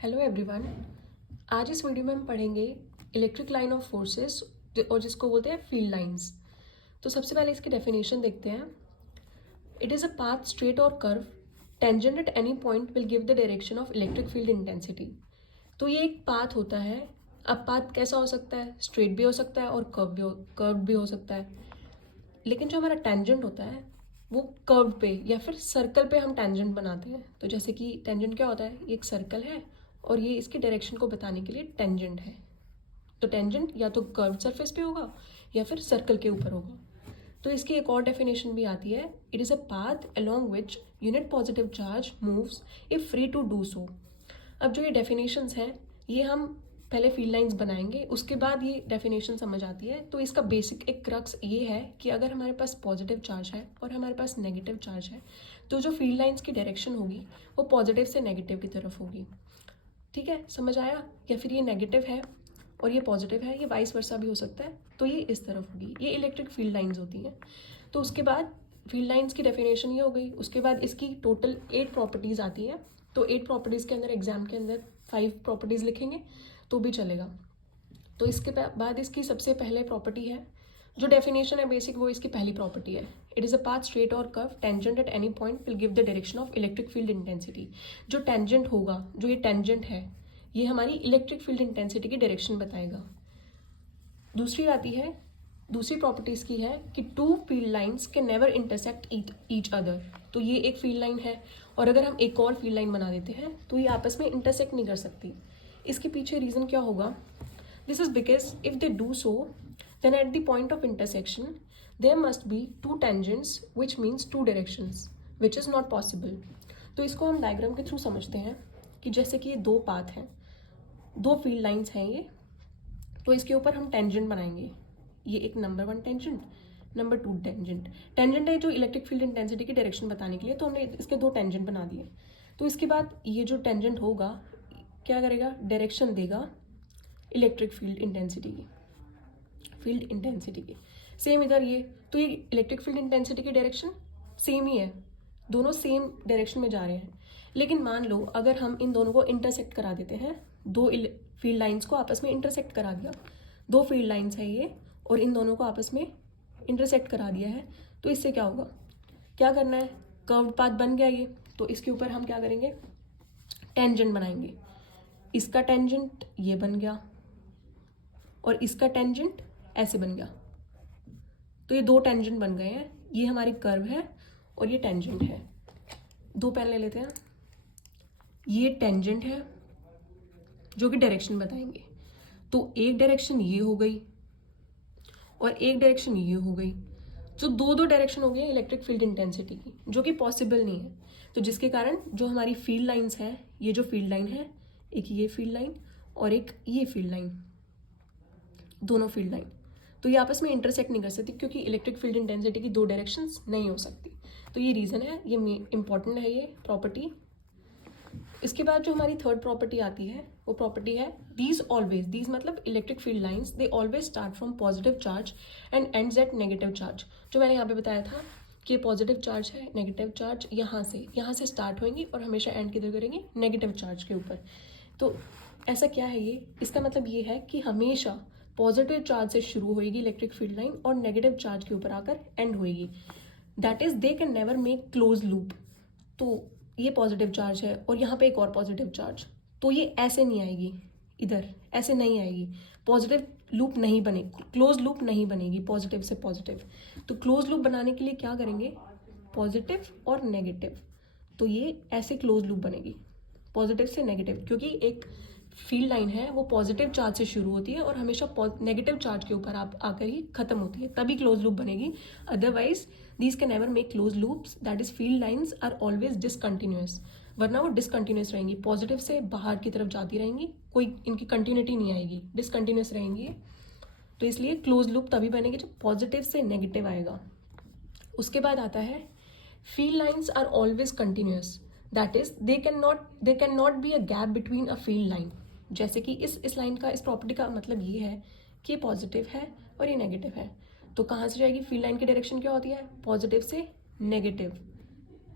Hello everyone. आज इस video में हम पढ़ेंगे इलेक्ट्रिक लाइन ऑफ फोर्सेस और जिसको बोलते हैं फील्ड लाइंस। तो सबसे पहले इसकी डेफिनेशन देखते हैं। It is a path straight और curve tangent at any point will give the direction of electric field intensity. तो ये एक पाथ होता है। अब पाथ कैसा हो सकता है? स्ट्रेट भी हो सकता है और कर्व भी हो सकता है। लेकिन जो हमारा टेंजेंट होता है वो कर्व पे या फिर सर्कल पे हम टेंजेंट बनाते हैं। तो जैसे कि टेंजेंट क्या होता है? ये एक सर्कल है और ये इसकी डायरेक्शन को बताने के लिए टेंजेंट है। तो टेंजेंट या तो कर्व सरफेस पे होगा या फिर सर्कल के ऊपर होगा। तो इसकी एक और डेफिनेशन भी आती है। It is a path along which unit positive charge moves if free to do so. अब जो ये डेफिनेशंस हैं ये हम पहले फील्ड लाइंस बनाएंगे, उसके बाद ये डेफिनेशन समझ आती है। तो इसका बेसिक एक क्रक्स ये है कि अगर हमारे पास पॉजिटिव चार्ज है और हमारे पास नेगेटिव चार्ज है तो जो फील्ड लाइंस की डायरेक्शन होगी वो पॉजिटिव से नेगेटिव की तरफ होगी। ठीक है, समझ आया? या फिर ये नेगेटिव है और ये पॉजिटिव है, ये वाइस वर्सा भी हो सकता है, तो ये इस तरफ होगी। ये इलेक्ट्रिक फील्ड लाइंस होती हैं। तो उसके बाद फील्ड लाइंस की डेफिनेशन ये हो गई। उसके बाद इसकी टोटल 8 प्रॉपर्टीज़ आती हैं। तो 8 प्रॉपर्टीज़ के अंदर एग्जाम के अंदर 5 प्रॉपर्टीज़ लिखेंगे तो भी चलेगा। तो इसके बाद इसकी सबसे पहले प्रॉपर्टी है, जो डेफिनेशन है बेसिक, वो इसकी पहली प्रॉपर्टी है। It is a path straight और curve tangent at any point will give the direction of electric field intensity. जो टेंजेंट होगा, जो ये टेंजेंट है, ये हमारी इलेक्ट्रिक फील्ड इंटेंसिटी की डायरेक्शन बताएगा। दूसरी आती है, दूसरी प्रॉपर्टीज़ की है कि two field lines can never intersect each other. तो ये एक फील्ड लाइन है और अगर हम एक और फील्ड लाइन बना देते हैं तो ये आपस में इंटरसेक्ट नहीं कर सकती। इसके पीछे रीज़न क्या होगा? This is because if they do so, then at the point of intersection, there must be two tangents, which means two directions, which is not possible. तो इसको हम डायग्राम के थ्रू समझते हैं कि जैसे कि ये दो पाथ हैं, दो फील्ड लाइंस हैं ये, तो इसके ऊपर हम टेंजेंट बनाएंगे। ये एक number 1 tangent, number 2 tangent. Tangent है जो इलेक्ट्रिक फील्ड इंटेंसिटी की डायरेक्शन बताने के लिए, तो हमने इसके 2 टेंजेंट बना दिए। तो इसके बाद ये जो टेंजेंट होगा क्या करेगा? डायरेक्शन देगा इलेक्ट्रिक फील्ड इंटेंसिटी की। सेम इधर ये, तो ये इलेक्ट्रिक फील्ड इंटेंसिटी की डायरेक्शन सेम ही है, दोनों सेम डायरेक्शन में जा रहे हैं। लेकिन मान लो अगर हम इन दोनों को इंटरसेक्ट करा देते हैं, दो फील्ड लाइंस को आपस में इंटरसेक्ट करा दिया, दो फील्ड लाइंस है ये और इन दोनों को आपस में इंटरसेक्ट करा दिया है, तो इससे क्या होगा? क्या करना है? कर्व्ड पाथ बन गया ये, तो इसके ऊपर हम क्या करेंगे? टेंजेंट बनाएंगे। इसका टेंजेंट ये बन गया और इसका टेंजेंट ऐसे बन गया। तो ये 2 टेंजेंट बन गए हैं। ये हमारी कर्व है और ये टेंजेंट है। 2 पेन ले लेते हैं। ये टेंजेंट है जो कि डायरेक्शन बताएंगे। तो एक डायरेक्शन ये हो गई और एक डायरेक्शन ये हो गई। जो दो डायरेक्शन हो गई इलेक्ट्रिक फील्ड इंटेंसिटी की, जो कि पॉसिबल नहीं है। तो जिसके कारण जो हमारी फील्ड लाइंस हैं, ये जो फील्ड लाइन है, एक ये फील्ड लाइन और एक ये फील्ड लाइन, दोनों फील्ड लाइन, तो ये आपस में इंटरसेक्ट नहीं कर सकती क्योंकि इलेक्ट्रिक फील्ड इंटेंसिटी की 2 डायरेक्शंस नहीं हो सकती। तो ये रीज़न है, ये इंपॉर्टेंट है ये प्रॉपर्टी। इसके बाद जो हमारी थर्ड प्रॉपर्टी आती है वो प्रॉपर्टी है दीज ऑलवेज, दीज मतलब electric field lines, they always start from positive charge and ends at negative charge. जो मैंने यहाँ पे बताया था कि पॉजिटिव चार्ज है, नेगेटिव चार्ज यहाँ से स्टार्ट होंगी और हमेशा एंड किधर करेंगे? नेगेटिव चार्ज के ऊपर। तो ऐसा क्या है ये? इसका मतलब ये है कि हमेशा पॉजिटिव चार्ज से शुरू होएगी इलेक्ट्रिक फील्ड लाइन और नेगेटिव चार्ज के ऊपर आकर एंड होएगी। That is they can never make close loop. तो ये पॉजिटिव चार्ज है और यहाँ पे एक और पॉजिटिव चार्ज, तो ये ऐसे नहीं आएगी, इधर ऐसे नहीं आएगी, पॉजिटिव लूप नहीं बने, क्लोज लूप नहीं बनेगी पॉजिटिव से पॉजिटिव। तो क्लोज लूप बनाने के लिए क्या करेंगे? पॉजिटिव और नेगेटिव, तो ये ऐसे क्लोज लूप बनेगी पॉजिटिव से नेगेटिव, क्योंकि एक फील्ड लाइन है वो पॉजिटिव चार्ज से शुरू होती है और हमेशा नेगेटिव चार्ज के ऊपर आप आकर ही खत्म होती है, तभी क्लोज लूप बनेगी। Otherwise these can never make close loops, that is field lines are always discontinuous, वरना वो डिसकंटिन्यूअस रहेंगी, पॉजिटिव से बाहर की तरफ जाती रहेंगी, कोई इनकी कंटिन्यूटी नहीं आएगी, डिसकंटिन्यूअस रहेंगी। तो इसलिए क्लोज लूप तभी बनेगी जब पॉजिटिव से नेगेटिव आएगा। उसके बाद आता है field lines are always continuous, that is they can not be a gap between a field line. जैसे कि इस लाइन का, इस प्रॉपर्टी का मतलब ये है कि पॉजिटिव है और ये नेगेटिव है, तो कहाँ से जाएगी? फील्ड लाइन की डायरेक्शन क्या होती है? पॉजिटिव से नेगेटिव,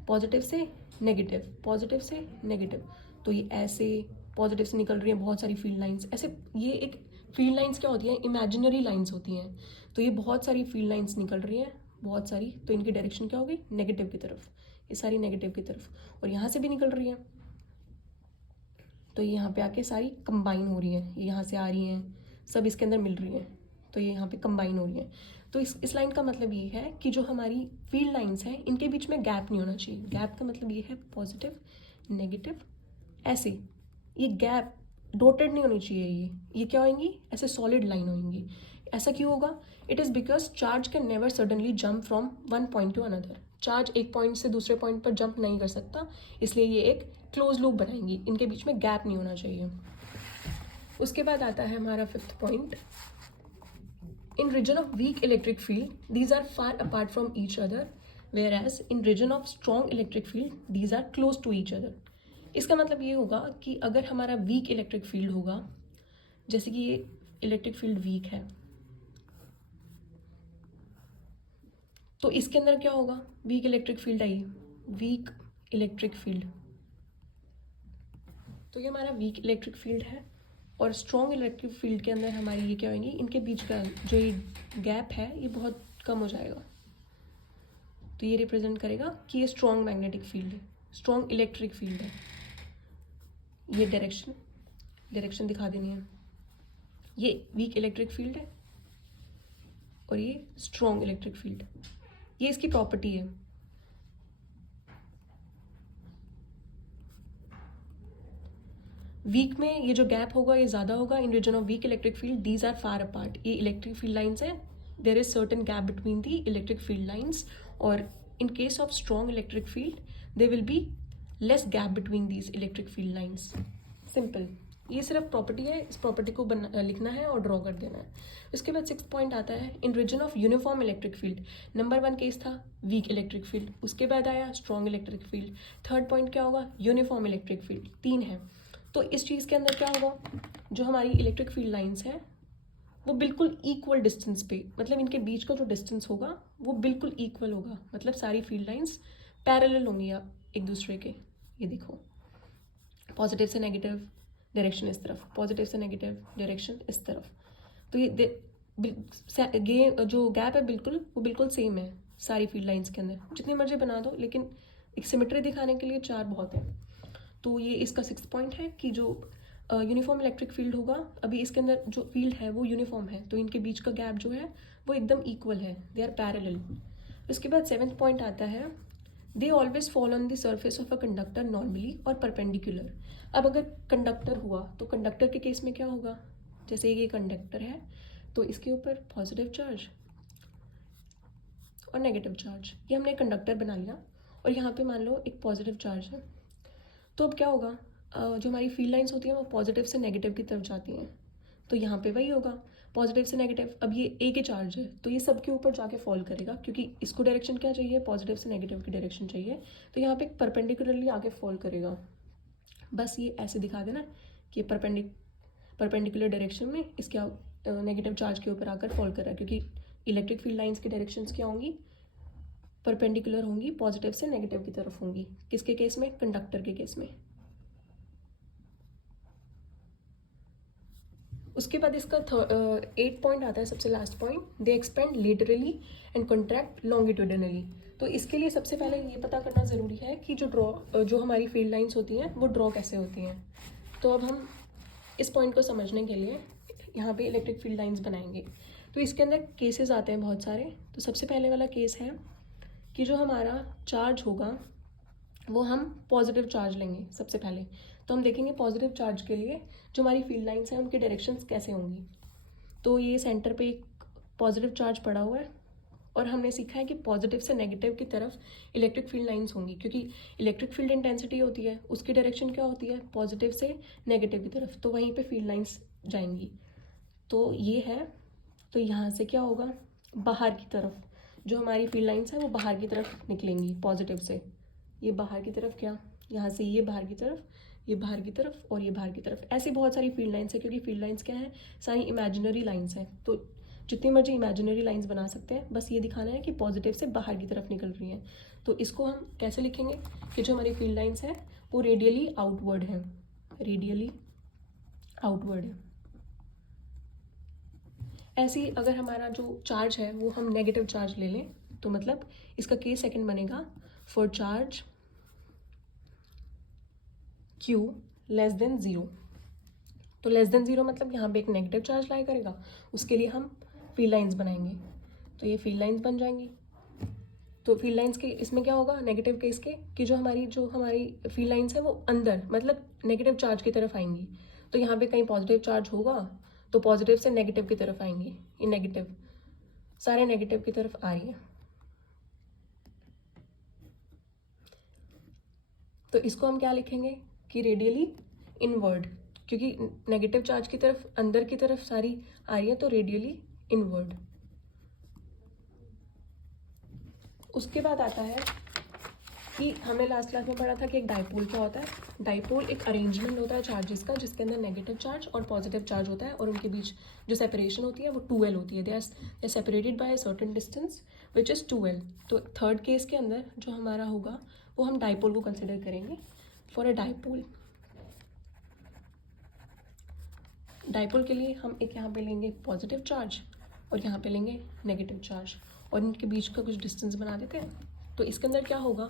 पॉजिटिव से नेगेटिव, पॉजिटिव से नेगेटिव। तो ये ऐसे पॉजिटिव से निकल रही हैं बहुत सारी फील्ड लाइंस। ऐसे ये एक फील्ड लाइंस क्या होती हैं, इमेजिनरी लाइंस होती हैं। तो ये बहुत सारी फील्ड लाइंस निकल रही हैं, बहुत सारी, तो इनकी डायरेक्शन क्या होगी, नेगेटिव की तरफ, ये सारी नेगेटिव की तरफ। और यहाँ से भी निकल रही हैं, तो ये यहाँ पे आके सारी कंबाइन हो रही हैं, ये यहाँ से आ रही हैं, सब इसके अंदर मिल रही हैं, तो ये यहाँ पे कंबाइन हो रही हैं। तो इस लाइन का मतलब ये है कि जो हमारी फील्ड लाइंस हैं इनके बीच में गैप नहीं होना चाहिए। गैप का मतलब ये है पॉजिटिव नेगेटिव, ऐसे ये गैप डॉटेड नहीं होनी चाहिए, ये क्या होंगी, ऐसे सॉलिड लाइन होंगी। ऐसा क्यों होगा, it is because charge can never suddenly jump from one point two another. Charge एक पॉइंट से दूसरे पॉइंट पर जंप नहीं कर सकता, इसलिए ये एक क्लोज लूप बनाएंगी, इनके बीच में गैप नहीं होना चाहिए। उसके बाद आता है हमारा fifth point, in region of weak electric field these are far apart from each other, whereas in region of strong electric field these are close to each other. इसका मतलब ये होगा कि अगर हमारा वीक इलेक्ट्रिक फील्ड होगा, जैसे कि ये इलेक्ट्रिक फील्ड वीक है, तो इसके अंदर क्या होगा, week electric field I, week electric field, तो ये हमारा वीक इलेक्ट्रिक फील्ड है। और स्ट्रॉन्ग इलेक्ट्रिक फील्ड के अंदर हमारी ये क्या होंगी, इनके बीच का जो ये गैप है ये बहुत कम हो जाएगा। तो ये रिप्रेजेंट करेगा कि ये स्ट्रॉन्ग मैग्नेटिक फील्ड है, स्ट्रॉन्ग इलेक्ट्रिक फील्ड है। ये डायरेक्शन दिखा देनी है, ये वीक इलेक्ट्रिक फील्ड है और ये स्ट्रॉन्ग इलेक्ट्रिक फील्ड, ये इसकी प्रॉपर्टी है। वीक में ये जो गैप होगा ये ज़्यादा होगा। In region of weak electric field these are far apart, ये इलेक्ट्रिक फील्ड लाइन्स है, there is certain gap between the electric field lines. और in case of strong electric field they will be less gap between these electric field lines. Simple, ये सिर्फ property है, इस property को लिखना है और ड्रॉ कर देना है। उसके बाद 6th पॉइंट आता है, in region of uniform electric field. Number 1 case था वीक इलेक्ट्रिक फील्ड, उसके बाद आया strong electric field, 3rd point क्या होगा, यूनिफॉर्म इलेक्ट्रिक फील्ड। 3 है, तो इस चीज़ के अंदर क्या होगा, जो हमारी इलेक्ट्रिक फील्ड लाइन्स हैं वो बिल्कुल इक्वल डिस्टेंस पे, मतलब इनके बीच का जो डिस्टेंस होगा वो बिल्कुल इक्वल होगा, मतलब सारी फील्ड लाइन्स पैरेलल होंगी एक दूसरे के। ये देखो, पॉजिटिव से नेगेटिव डायरेक्शन इस तरफ, पॉजिटिव से नेगेटिव डायरेक्शन इस तरफ। तो ये जो गैप है बिल्कुल वो बिल्कुल सेम है सारी फील्ड लाइन्स के अंदर, जितनी मर्जी बना दो, लेकिन एक सिमेट्री दिखाने के लिए 4 बहुत है। तो ये इसका 6th पॉइंट है कि जो यूनिफॉर्म इलेक्ट्रिक फील्ड होगा, अभी इसके अंदर जो फील्ड है वो यूनिफॉर्म है, तो इनके बीच का गैप जो है वो एकदम इक्वल है, दे आर पैरेलल। उसके बाद 7th पॉइंट आता है, they always fall on the surface of a conductor normally और परपेंडिकुलर। अब अगर कंडक्टर हुआ तो कंडक्टर के केस में क्या होगा, जैसे ये कंडक्टर है तो इसके ऊपर पॉजिटिव चार्ज और नेगेटिव चार्ज, ये हमने कंडक्टर बना लिया, और यहाँ पे मान लो एक पॉजिटिव चार्ज है। तो अब क्या होगा, जो हमारी फील्ड लाइंस होती हैं वो पॉजिटिव से नेगेटिव की तरफ जाती हैं, तो यहाँ पे वही होगा पॉजिटिव से नेगेटिव। अब ये एक ही चार्ज है तो ये सबके ऊपर जाके फॉल करेगा, क्योंकि इसको डायरेक्शन क्या चाहिए, पॉजिटिव से नेगेटिव की डायरेक्शन चाहिए, तो यहाँ पे परपेंडिकुलरली आके फॉल करेगा। बस ये ऐसे दिखा देना कि परपेंडिकुलर डायरेक्शन में इसके नेगेटिव चार्ज के ऊपर आकर फॉल कर रहा है, क्योंकि इलेक्ट्रिक फील्ड लाइंस की डायरेक्शंस क्या होंगी, परपेंडिकुलर होंगी, पॉजिटिव से नेगेटिव की तरफ होंगी। किसके केस में, कंडक्टर के केस में। उसके बाद इसका 8th पॉइंट आता है, सबसे last point, they expand laterally and contract longitudinally. तो इसके लिए सबसे पहले ये पता करना ज़रूरी है कि जो हमारी फील्ड लाइंस होती हैं वो ड्रॉ कैसे होती हैं। तो अब हम इस पॉइंट को समझने के लिए यहाँ पे इलेक्ट्रिक फील्ड लाइंस बनाएंगे। तो इसके अंदर केसेस आते हैं बहुत सारे। तो सबसे पहले वाला केस है कि जो हमारा चार्ज होगा वो हम पॉजिटिव चार्ज लेंगे सबसे पहले। तो हम देखेंगे पॉजिटिव चार्ज के लिए जो हमारी फील्ड लाइंस हैं उनकी डायरेक्शंस कैसे होंगी। तो ये सेंटर पे एक पॉजिटिव चार्ज पड़ा हुआ है, और हमने सीखा है कि पॉजिटिव से नेगेटिव की तरफ इलेक्ट्रिक फील्ड लाइंस होंगी, क्योंकि इलेक्ट्रिक फील्ड इंटेंसिटी होती है उसकी डायरेक्शन क्या होती है, पॉजिटिव से नेगेटिव की तरफ, तो वहीं पे फील्ड लाइंस जाएंगी। तो ये है, तो यहाँ से क्या होगा, बाहर की तरफ जो हमारी फील्ड लाइंस हैं वो बाहर की तरफ निकलेंगी पॉजिटिव से। ये बाहर की तरफ क्या, यहाँ से ये बाहर की तरफ, ये बाहर की तरफ और ये बाहर की तरफ, ऐसी बहुत सारी फील्ड लाइंस है, क्योंकि फील्ड लाइंस क्या है, सारी इमेजिनरी लाइंस हैं। तो जितनी मर्जी इमेजिनरी लाइंस बना सकते हैं, बस ये दिखाना है कि पॉजिटिव से बाहर की तरफ निकल रही हैं। तो इसको हम कैसे लिखेंगे कि जो हमारी फील्ड लाइंस है वो रेडियली आउटवर्ड है, रेडियली आउटवर्ड है। ऐसे ही अगर हमारा जो चार्ज है वो हम नेगेटिव चार्ज ले लें तो मतलब इसका केस सेकंड बनेगा for charge Q less than zero. तो लेस देन ज़ीरो मतलब यहाँ पे एक नेगेटिव चार्ज लाई करेगा, उसके लिए हम फील्ड लाइंस बनाएंगे। तो ये फील्ड लाइंस बन जाएंगी। तो फील्ड लाइंस के इसमें क्या होगा नेगेटिव केस के कि जो हमारी फील्ड लाइंस है वो अंदर मतलब नेगेटिव चार्ज की तरफ आएंगी। तो यहाँ पे कहीं पॉजिटिव चार्ज होगा तो पॉजिटिव से नेगेटिव की तरफ आएंगी। ये नेगेटिव सारे नेगेटिव की तरफ आ रही है। तो इसको हम क्या लिखेंगे कि रेडियली इनवर्ड, क्योंकि नेगेटिव चार्ज की तरफ अंदर की तरफ सारी आ रही है तो रेडियली इनवर्ड। उसके बाद आता है कि हमने लास्ट क्लास में पढ़ा था कि एक डाइपोल क्या होता है। डाइपोल एक अरेंजमेंट होता है चार्जेस का जिसके अंदर नेगेटिव चार्ज और पॉजिटिव चार्ज होता है और उनके बीच जो सेपरेशन होती है वो 2L होती है। They are separated by a certain distance which is 2L। तो थर्ड केस के अंदर जो हमारा होगा वो हम डाइपोल को कंसिडर करेंगे फॉर अ डाइपोल। डाइपोल के लिए हम एक यहाँ पे लेंगे पॉजिटिव चार्ज और यहाँ पे लेंगे नेगेटिव चार्ज और इनके बीच का कुछ डिस्टेंस बना देते हैं। तो इसके अंदर क्या होगा,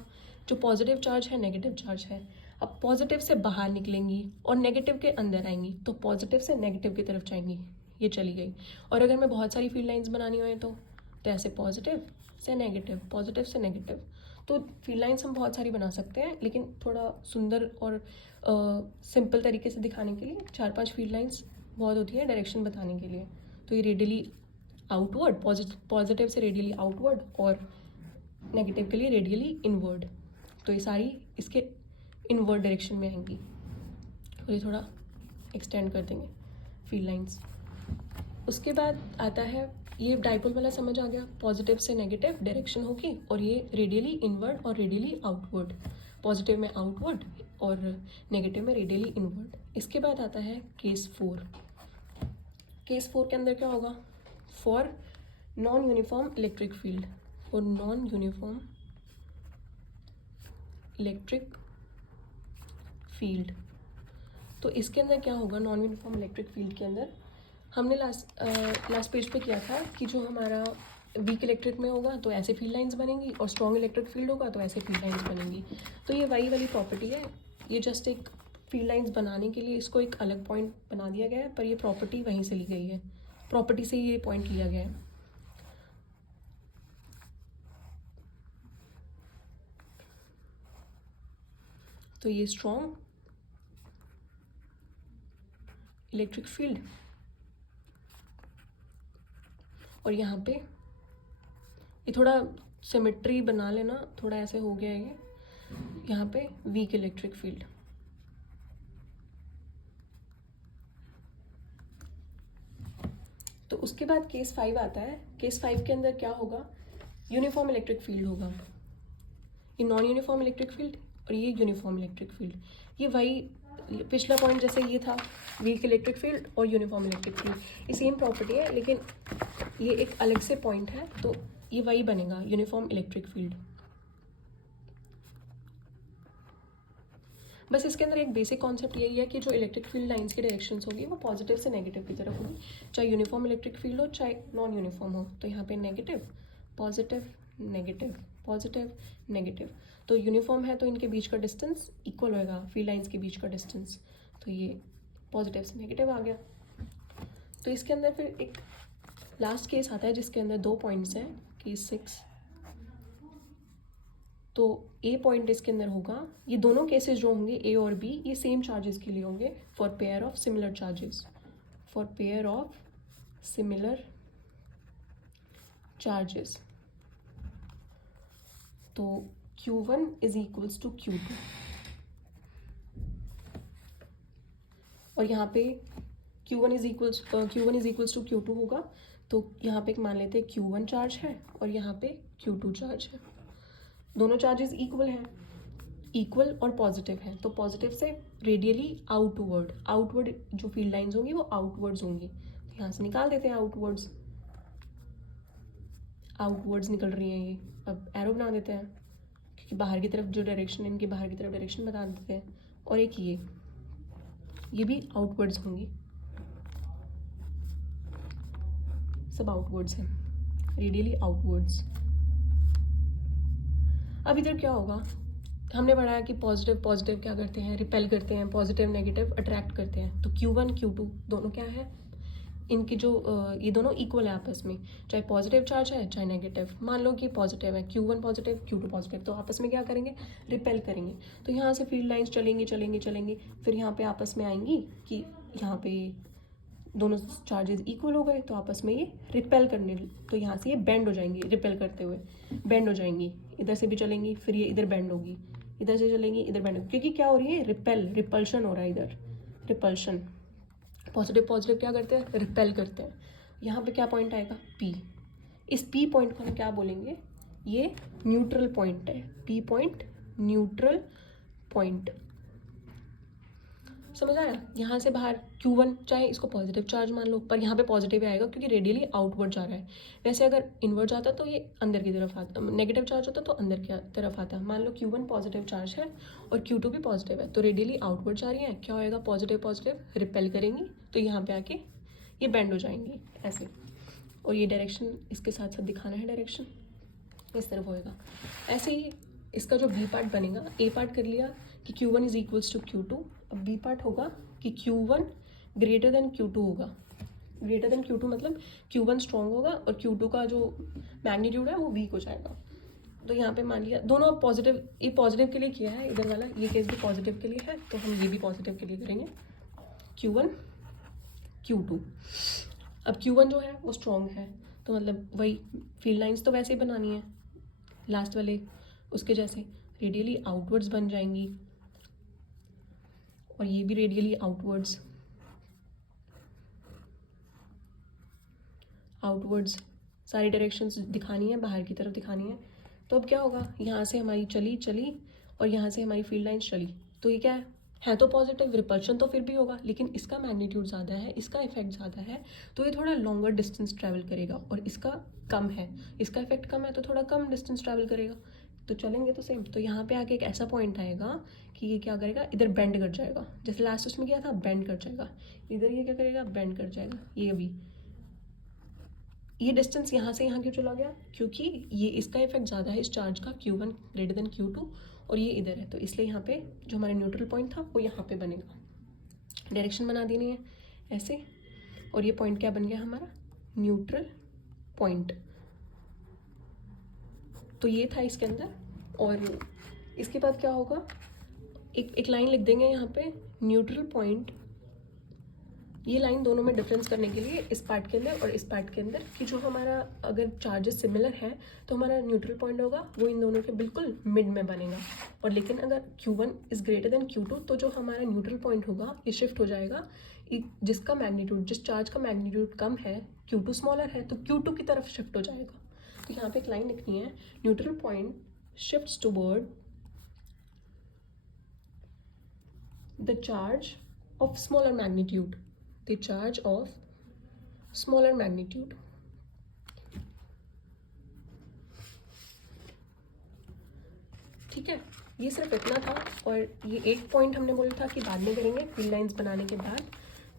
जो पॉजिटिव चार्ज है नेगेटिव चार्ज है, अब पॉजिटिव से बाहर निकलेंगी और नेगेटिव के अंदर आएंगी तो पॉजिटिव से नेगेटिव की तरफ जाएंगी। ये चली गई। और अगर मैं बहुत सारी फील्ड लाइंस बनानी हो तो ऐसे पॉजिटिव से नेगेटिव, पॉजिटिव से नेगेटिव। तो फील्ड लाइंस हम बहुत सारी बना सकते हैं लेकिन थोड़ा सुंदर और सिंपल तरीके से दिखाने के लिए 4-5 फील्ड लाइंस बहुत होती है डायरेक्शन बताने के लिए। तो ये रेडियली आउटवर्ड, पॉजिटिव से रेडियली आउटवर्ड और नेगेटिव के लिए रेडियली इनवर्ड। तो ये सारी इसके इनवर्ड डायरेक्शन में आएंगी। और ये थोड़ा एक्सटेंड कर देंगे फील्ड लाइंस। उसके बाद आता है ये डाइपोल वाला समझ आ गया, पॉजिटिव से नेगेटिव डायरेक्शन होगी और ये रेडियली इनवर्ड और रेडियली आउटवर्ड, पॉजिटिव में आउटवर्ड और नेगेटिव में रेडियली इनवर्ड। इसके बाद आता है केस 4। केस 4 के अंदर क्या होगा, for non uniform electric field, for non uniform electric field. तो इसके अंदर क्या होगा, नॉन यूनिफॉर्म इलेक्ट्रिक फील्ड के अंदर हमने लास्ट पेज पे किया था कि जो हमारा वीक इलेक्ट्रिक में होगा तो ऐसे फील्ड लाइंस बनेंगी और स्ट्रॉन्ग इलेक्ट्रिक फील्ड होगा तो ऐसे फील्ड लाइंस बनेंगी। तो ये वही वाली प्रॉपर्टी है, ये जस्ट एक फील्ड लाइंस बनाने के लिए इसको एक अलग पॉइंट बना दिया गया है पर ये प्रॉपर्टी वहीं से ली गई है, प्रॉपर्टी से ये पॉइंट लिया गया है। तो ये स्ट्रॉन्ग इलेक्ट्रिक फील्ड और यहाँ पे ये थोड़ा सिमेट्री बना लेना, थोड़ा ऐसे हो गया है यहाँ पे वीक इलेक्ट्रिक फील्ड। तो उसके बाद केस 5 आता है। केस 5 के अंदर क्या होगा, यूनिफॉर्म इलेक्ट्रिक फील्ड होगा। ये नॉन यूनिफॉर्म इलेक्ट्रिक फील्ड और ये यूनिफॉर्म इलेक्ट्रिक फील्ड। ये वही पिछला पॉइंट जैसे ये था वीक इलेक्ट्रिक फील्ड और यूनिफॉर्म इलेक्ट्रिक फील्ड, ये सेम प्रॉपर्टी है लेकिन ये एक अलग से पॉइंट है तो ये वही बनेगा यूनिफॉर्म इलेक्ट्रिक फील्ड। बस इसके अंदर एक बेसिक कॉन्सेप्ट यही है कि जो इलेक्ट्रिक फील्ड लाइंस की डायरेक्शंस होगी वो पॉजिटिव से नेगेटिव की तरफ होगी, चाहे यूनिफॉर्म इलेक्ट्रिक फील्ड हो चाहे नॉन यूनिफॉर्म हो। तो यहाँ पे negative positive negative positive negative. तो यूनिफॉर्म है तो इनके बीच का डिस्टेंस इक्वल होएगा फील्ड लाइंस के बीच का डिस्टेंस। तो ये पॉजिटिव से नेगेटिव आ गया। तो इसके अंदर फिर एक लास्ट केस आता है जिसके अंदर 2 पॉइंट्स हैं, केस 6। तो ए पॉइंट इसके अंदर होगा, ये दोनों केसेस जो होंगे ए और बी ये सेम चार्जेस के लिए होंगे for pair of similar charges, for pair of similar charges. तो Q1 is equals to Q2 और यहाँ पे Q1 is equals to Q2 होगा। तो यहाँ पे एक मान लेते हैं Q1 चार्ज है और यहाँ पे Q2 चार्ज है। दोनों चार्जेस इक्वल हैं, इक्वल और पॉजिटिव हैं तो पॉजिटिव से रेडियली आउटवर्ड जो फील्ड लाइंस होंगी वो आउटवर्ड्स होंगी। तो यहाँ से निकाल देते हैं आउटवर्ड्स निकल रही हैं ये। अब एरो बना देते हैं क्योंकि बाहर की तरफ जो डायरेक्शन है इनकी बाहर की तरफ डायरेक्शन बता देते हैं। और एक ये भी आउटवर्ड्स होंगी, सब आउटवर्ड्स हैं, रेडियली आउटवर्ड्स। अब इधर क्या होगा, हमने पढ़ा है कि पॉजिटिव पॉजिटिव क्या करते हैं, रिपेल करते हैं, पॉजिटिव नेगेटिव अट्रैक्ट करते हैं। तो Q1 Q2 दोनों क्या है, इनकी जो ये दोनों इक्वल है आपस में, चाहे पॉजिटिव चार्ज है चाहे नेगेटिव। मान लो कि पॉजिटिव है, Q1 पॉजिटिव Q2 पॉजिटिव, तो आपस में क्या करेंगे, रिपेल करेंगे। तो यहाँ से फील्ड लाइंस चलेंगी चलेंगी चलेंगी, फिर यहाँ पे आपस में आएंगी कि यहाँ पे दोनों चार्जेस इक्वल हो गए, तो आपस में ये रिपेल करने, तो यहाँ से ये बेंड हो जाएंगी, रिपेल करते हुए बेंड हो जाएंगी। इधर से भी चलेंगी, फिर ये इधर बेंड होगी, इधर से चलेंगी, इधर बेंड होगी, क्योंकि क्या हो रही है, रिपल्शन हो रहा है इधर, रिपल्शन। पॉजिटिव पॉजिटिव क्या करते हैं, रिपेल करते हैं। यहाँ पे क्या पॉइंट आएगा, P। इस P पॉइंट को हम क्या बोलेंगे, ये न्यूट्रल पॉइंट है, P पॉइंट न्यूट्रल पॉइंट। समझ आया। यहाँ से बाहर Q1 चाहे इसको पॉजिटिव चार्ज मान लो, पर यहाँ पे पॉजिटिव ही आएगा क्योंकि रेडियली आउटवर्ड जा रहा है। वैसे अगर इनवर्ड जाता तो ये अंदर की तरफ आता, नेगेटिव चार्ज होता तो अंदर की तरफ आता। मान लो Q1 पॉजिटिव चार्ज है और Q2 भी पॉजिटिव है, तो रेडियली आउटवर्ड जा रही है, क्या होएगा, पॉजिटिव पॉजिटिव रिपेल करेंगी, तो यहाँ पे आके ये बेंड हो जाएंगी ऐसे। और ये डायरेक्शन इसके साथ साथ दिखाना है, डायरेक्शन इस तरफ होएगा। ऐसे ही इसका जो बी पार्ट बनेगा, ए पार्ट कर लिया कि Q1 is equals to Q2, अब बी पार्ट होगा कि Q1 ग्रेटर देन Q2 होगा। ग्रेटर देन Q2 मतलब Q1 स्ट्रॉन्ग होगा और Q2 का जो मैग्नीट्यूड है वो वीक हो जाएगा। तो यहाँ पे मान लिया दोनों पॉजिटिव, ये पॉजिटिव के लिए किया है इधर वाला, ये केस भी पॉजिटिव के लिए है, तो हम ये भी पॉजिटिव के लिए करेंगे, Q1 Q2। अब Q1 जो है वो स्ट्रॉन्ग है, तो मतलब वही फील्ड लाइंस तो वैसे ही बनानी है लास्ट वाले उसके जैसे, रेडियली आउटवर्ड्स बन जाएंगी, और ये भी रेडियली आउटवर्ड्स, आउटवर्ड्स सारी डायरेक्शंस दिखानी है, बाहर की तरफ दिखानी है। तो अब क्या होगा, यहाँ से हमारी चली चली और यहाँ से हमारी फील्ड लाइंस चली, तो ये क्या है तो पॉजिटिव, रिपल्शन तो फिर भी होगा, लेकिन इसका मैग्नीट्यूड ज़्यादा है, इसका इफेक्ट ज़्यादा है, तो ये थोड़ा लॉन्गर डिस्टेंस ट्रैवल करेगा, और इसका कम है, इसका इफेक्ट कम है, तो थोड़ा कम डिस्टेंस ट्रैवल करेगा, तो चलेंगे तो सेम। तो यहाँ पे आके एक ऐसा पॉइंट आएगा कि ये क्या करेगा, इधर बेंड कर जाएगा, जैसे लास्ट उसमें क्या था, बेंड कर जाएगा, इधर ये क्या करेगा, बेंड कर जाएगा। ये अभी ये डिस्टेंस यहाँ से यहाँ क्यों चला गया, क्योंकि ये इसका इफेक्ट ज़्यादा है इस चार्ज का, Q1 ग्रेटर देन Q2, और ये इधर है, तो इसलिए यहाँ पे जो हमारा न्यूट्रल पॉइंट था वो यहाँ पे बनेगा। डायरेक्शन बना देनी है ऐसे, और ये पॉइंट क्या बन गया हमारा, न्यूट्रल पॉइंट। तो ये था इसके अंदर, और इसके बाद क्या होगा, एक लाइन लिख देंगे यहाँ पे, न्यूट्रल पॉइंट। ये लाइन दोनों में डिफरेंस करने के लिए इस पार्ट के अंदर और इस पार्ट के अंदर, कि जो हमारा अगर चार्जेस सिमिलर हैं तो हमारा न्यूट्रल पॉइंट होगा वो इन दोनों के बिल्कुल मिड में बनेगा, और लेकिन अगर Q1 is greater than Q2 तो जो हमारा न्यूट्रल पॉइंट होगा ये शिफ्ट हो जाएगा, जिसका मैग्नीट्यूड, जिस चार्ज का मैग्नीट्यूड कम है, Q2 स्मॉलर है, तो Q2 की तरफ शिफ्ट हो जाएगा। तो यहाँ पे एक लाइन लिखनी है, neutral point shifts toward the charge of smaller magnitude, the charge of smaller magnitude। ठीक है, ये सिर्फ इतना था, और ये एक पॉइंट हमने बोला था कि बाद में करेंगे फील्ड लाइंस बनाने के बाद।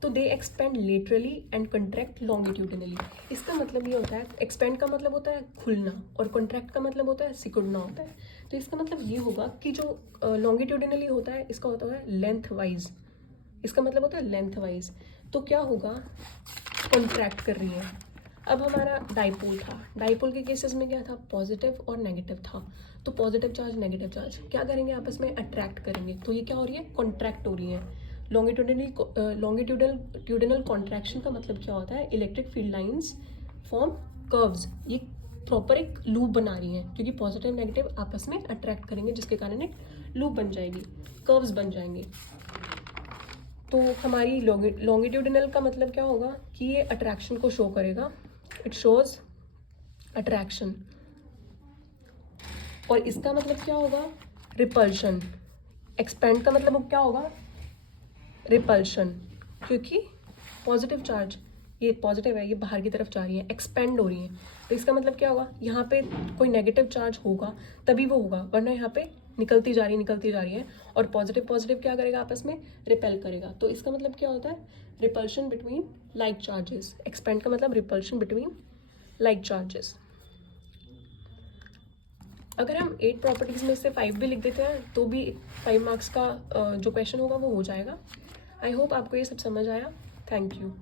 तो they expand laterally and contract longitudinally. इसका मतलब ये होता है, एक्सपेंड का मतलब होता है खुलना, और कॉन्ट्रैक्ट का मतलब होता है सिकुड़ना होता है। तो इसका मतलब ये होगा कि जो लॉन्गिट्यूडिनली होता है इसका होता है लेंथ वाइज, इसका मतलब होता है लेंथ वाइज। तो क्या होगा, कॉन्ट्रैक्ट कर रही है। अब हमारा डाइपोल था, डाइपोल के केसेस में क्या था, पॉजिटिव और नेगेटिव था, तो पॉजिटिव चार्ज नेगेटिव चार्ज क्या करेंगे, आपस में अट्रैक्ट करेंगे, तो ये क्या हो रही है, कॉन्ट्रैक्ट हो रही है। लॉन्गिट्यूडिनल कॉन्ट्रैक्शन का मतलब क्या होता है, electric field lines form curves, ये प्रॉपर एक लूप बना रही हैं, क्योंकि पॉजिटिव नेगेटिव आपस में अट्रैक्ट करेंगे, जिसके कारण एक लूप बन जाएगी, कर्व्स बन जाएंगे। तो हमारी लॉन्गिट्यूडिनल का मतलब क्या होगा कि ये अट्रैक्शन को शो करेगा, इट शोज अट्रैक्शन, और इसका मतलब क्या होगा, रिपल्शन। एक्सपेंड का मतलब क्या होगा, रिपल्शन, क्योंकि पॉजिटिव चार्ज, ये पॉजिटिव है, ये बाहर की तरफ जा रही है, एक्सपेंड हो रही है, तो इसका मतलब क्या होगा, यहाँ पे कोई नेगेटिव चार्ज होगा तभी वो होगा, वरना यहाँ पे निकलती जा रही है, और पॉजिटिव पॉजिटिव क्या करेगा, आपस में रिपेल करेगा। तो इसका मतलब क्या होता है, repulsion between like charges. Expand का मतलब रिपल्शन बिटवीन लाइक चार्जेस। अगर हम 8 प्रॉपर्टीज़ में से 5 भी लिख देते हैं तो भी 5 मार्क्स का जो क्वेश्चन होगा वो हो जाएगा। आई होप आपको ये सब समझ आया। Thank you.